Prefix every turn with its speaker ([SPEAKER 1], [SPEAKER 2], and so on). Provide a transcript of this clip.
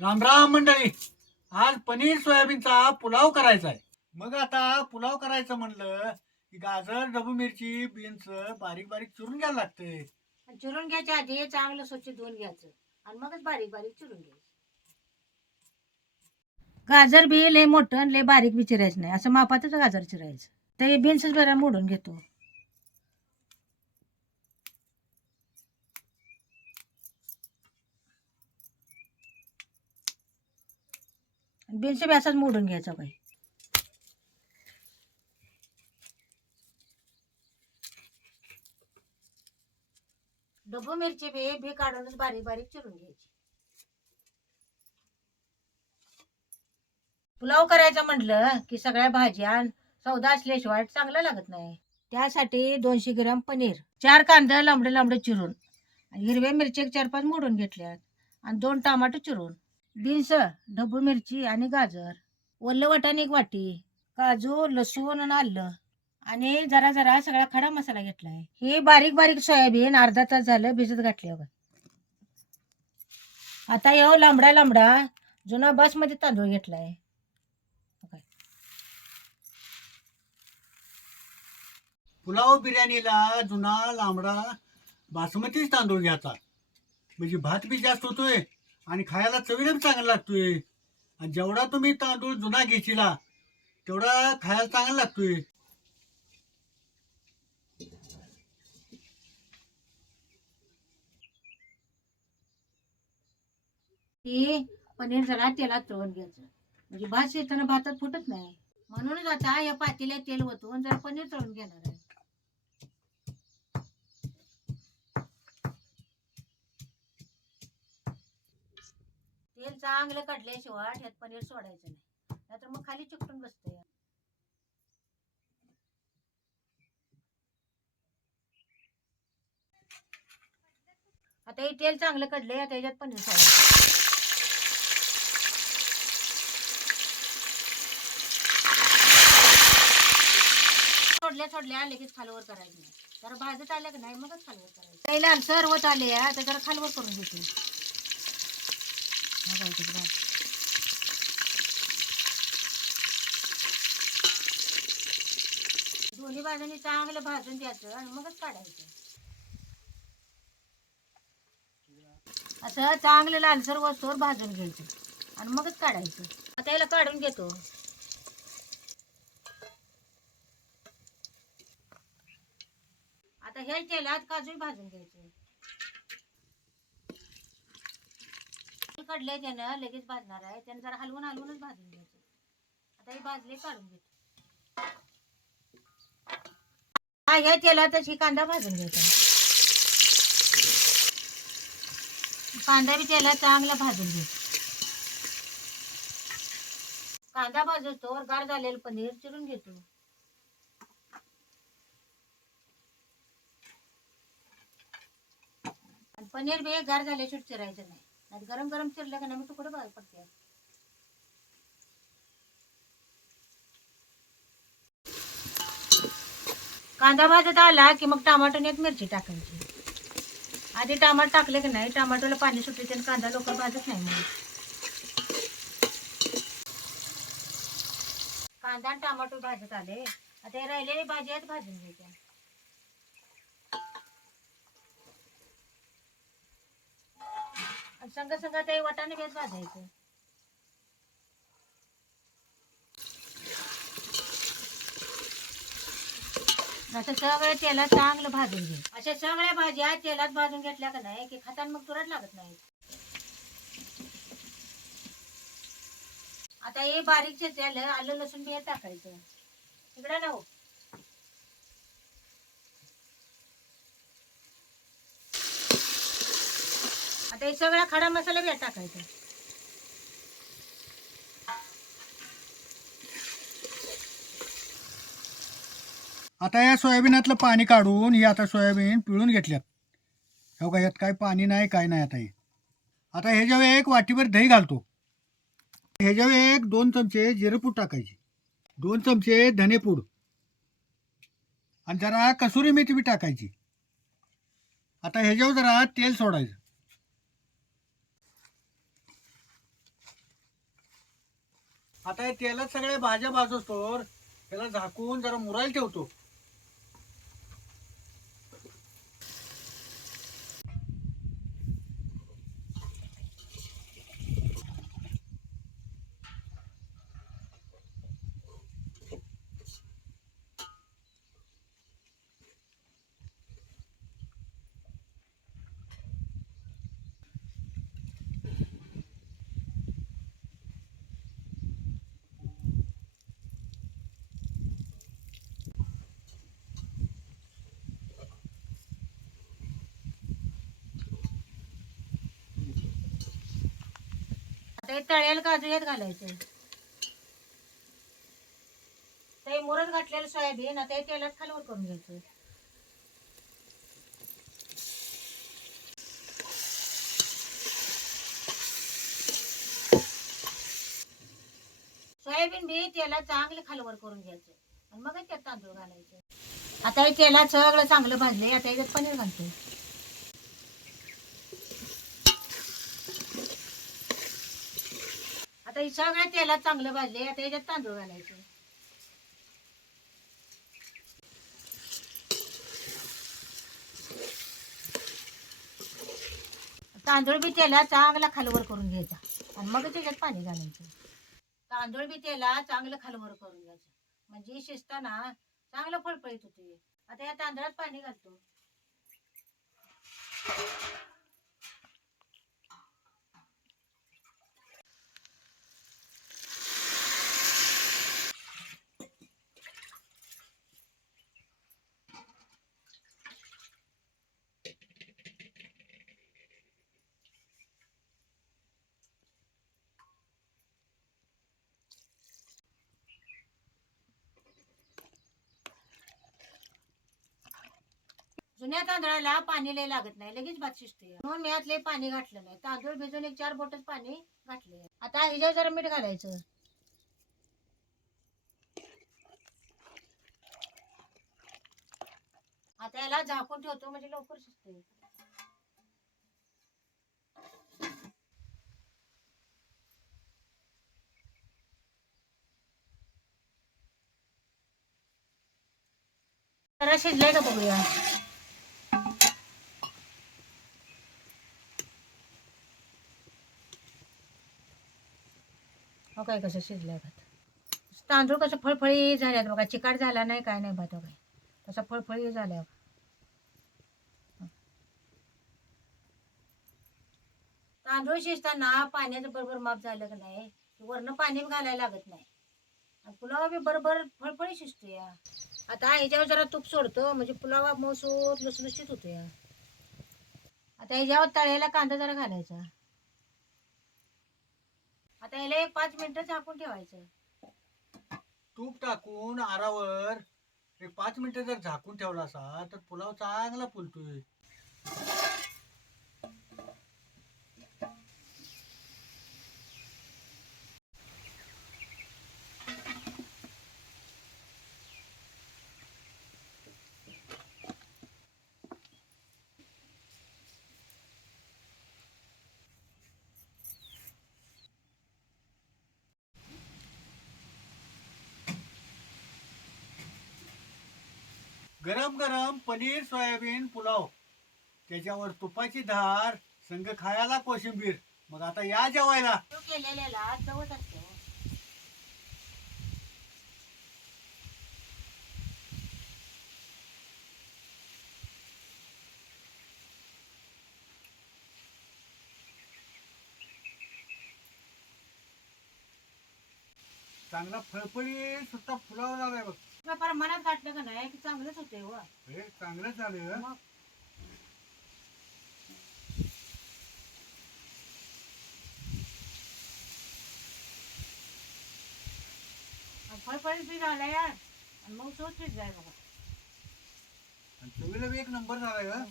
[SPEAKER 1] रामराम मंडळी. आज पनीर सोयाबीनचा पुलाव करायचा आहे. मग आता पुलाव करायचं म्हणलं की गाजर डबू मिरची बीन्स बारीक बारीक चिरून घ्यायला लागते.
[SPEAKER 2] आणि चिरून घ्यायच्या आधी चांगलं स्वच्छ धुवून घ्यायचं आणि मगच बारीक बारीक चिरून घ्यायचं. गाजर बी लय मोठं आणि लय बारीक बी चिरायचं नाही. असं मापातच गाजर चिरायचं. ते बीन्सच बरा मोडून घेतो. बीन्स बी असाच मोडून घ्यायचा काही डब्बू मिरची बी बी काढूनच बारीक बारीक चिरून घ्यायची. पुलाव करायचा म्हटलं की सगळ्या भाज्या सौदा असल्याशिवाय चांगलं लागत नाही. त्यासाठी दोनशे ग्राम पनीर चार कांदा लांबडे लांबडे चिरून हिरव्या मिरची चार पाच मोडून घेतल्यात आणि दोन टमाटो चिरून. बीन्स ढबू मिरची आणि गाजर. ओलं वाटाणे एक वाटी काजू लसूण आणि आलं. आणि जरा जरा सगळा खडा मसाला घेतलाय. हे बारीक बारीक सोयाबीन अर्धा तास झालं भिजत घातले आता येऊ लांबडा लांबडा जुना बसमध्ये तांदूळ घेतलाय.
[SPEAKER 1] पुलाव बिर्याणीला जुना लांबडा बासमतीच तांदूळ घ्यायचा म्हणजे भात बी जास्त होतोय आणि खायला चवीला बी चांगला लागतोय. आणि जेवढा तुम्ही तांदूळ जुना घेशीला तेवढा खायला चांगला लागतोय.
[SPEAKER 2] ते पनीर जरा तेलात तळून घ्यायचं. म्हणजे भात शिजताना भातात फुटत नाही. म्हणूनच आता या पातेल्यात तेल ओतून जरा पनीर तळून घेणार आहे. तेल चांगलं काढल्याशिवाय ह्यात पनीर सोडायचं नाही. नाहीतर मग खाली चिकटून बसतंय. आता हे तेल चांगलं काढलंय आता ह्याच्यात पनीर सोडायचं. सोडल्या सोडल्या की खालवर करायचं. नाही जरा भाजत आल्या की नाही मगच खालवर करायचं. पहिला सर्वच आले आता जरा खालवर करून घेते. दोन्ही बाजूनी चांगलं भाजून द्यायचं आणि मगच काढायचं. असं चांगलं लालसर वस्तूवर भाजून घ्यायचं आणि मगच काढायचं. आता याला काढून घेतो. आता हे तेलात काजू भाजून घ्यायचे. काढले त्यानं लगेच भाजणार आहे. त्यानं जरा हलवून हलवूनच भाजून घ्यायचे. आता हे भाजले काढून घेतो. हा ह्या तेलातच ही कांदा भाजून घ्यायचा. कांदा बी तेला चांगला भाजून घ्यायचा कांदा भाजतो गार झालेलं पनीर चिरून घेतो. आणि पनीर बी गार झाल्याशिवाय चिरायचं नाही. नाही गरम गरम चिरलं का नाही? मग तुकडे बाहेर पडते. कांदा भाजत आला की मग टमाटोने एक मिरची टाकायची. आधी टमाट टाकले की नाही टमाटोला पाणी सुटले त्याने कांदा लवकर भाजत नाही मग कांदा आणि टमाटो भाजत आले. आता हे राहिलेली भाजी आहेत भाजून घ्यायच्या. आणि संग संग ते वाटाणे बेस भाजायचं असं सगळं तेलात चांगलं भाजून घे. अशा सगळ्या भाज्या तेलात भाजून घेतल्या का नाही की खाताना मग तुरट लागत नाही. आता हे बारीकचे झालं आलं लसूण बिया टाकायचं. इकडं ना हो आता हे सगळा खडा मसाला बी टाकायचा.
[SPEAKER 1] आता या सोयाबीनातलं पाणी काढून ही आता सोयाबीन पिळून घेतल्यात. हो का यात काय पाणी नाही काय नाही आता हे. आता ह्याच्यावर एक वाटीभर दही घालतो. ह्याच्यावर एक दोन चमचे जिरेपूड टाकायचे. दोन चमचे धनेपूड आणि जरा कसुरी मेथी बी टाकायची. आता ह्याच्यावर जरा तेल सोडायचं. आता हे तेलात सगळ्या भाज्या भाजतो त्याला झाकून जरा मुरायला ठेवतो.
[SPEAKER 2] आता हे तळेल काजू यात घालायचे. ते मुरत घातलेलं सोयाबीन आता हे तेलात खालवर करून घ्यायचं. सोयाबीन बी तेलात चांगलं खालवर करून घ्यायचं. आणि मग त्यात तांदूळ घालायचे. आता हे तेलात सगळं चांगलं भाजले आता याच्यात पनीर घालते. आता हे सगळं तेलात चांगलं भाजले आता याच्यात तांदूळ घालायचे. तांदूळ बी तेला चांगला खालवर करून घ्यायचा. आणि मग त्याच्यात पाणी घालायचं. तांदूळ बी तेला चांगलं खालवर करून घ्यायचं. म्हणजे शिजताना चांगलं फळफळीत होते आता या तांदळात पाणी घालतो. जुन्या तांदळाला पाणी लय लागत नाही लगेच भात शिजते. म्हणून मी आतले पाणी घातलं नाही. तांदूळ भिजून एक चार बोटच पाणी घातले. आता ह्याच्यावर जरा मीठ घालायचं. आता याला झाकून ठेवतो म्हणजे लवकर शिजते. जरा शिजलंय का बघूया? काय कसं शिजलंय भात? तांदूळ कसं फळफळी झाल्यात बघा चिकाट झाला नाही काय नाही भात काय कसं फळफळी झाल्या तांदूळ शिजताना पाण्याचं बरोबर माप झालं का नाही? वरनं पाणी घालायला लागत नाही. पुलावा बी बरोबर फळफळी शिजतो या. आता ह्याच्यावर जरा तूप सोडतो म्हणजे पुलावा मसूत लुसलुशीत होतो या. आता ह्याच्यावर तळ्याला कांदा जरा घालायचा. आता ह्याला एक पाच मिनिटं झाकून ठेवायचं
[SPEAKER 1] तूप टाकून आरावर एक पाच मिनिटं जर झाकून ठेवला असा तर पुलाव चांगला फुलतोय. गरम गरम पनीर सोयाबीन पुलाव. त्याच्यावर तुपाची धार संग खायला कोशिंबीर. मग आता या जेवायला.
[SPEAKER 2] तो केलेल्याला चवच असते. हो.
[SPEAKER 1] चांगला फळफळी सुद्धा फुलावर झालाय बघ.
[SPEAKER 2] तुला प्रमाणात घातलं का नाही की चांगलंच होते हो?
[SPEAKER 1] हे चांगलं झालं
[SPEAKER 2] मग? आणि फळफळीत बी झाला यार. आणि मग सोच जाय बघा
[SPEAKER 1] आणि चवीला बी एक नंबर झालाय ग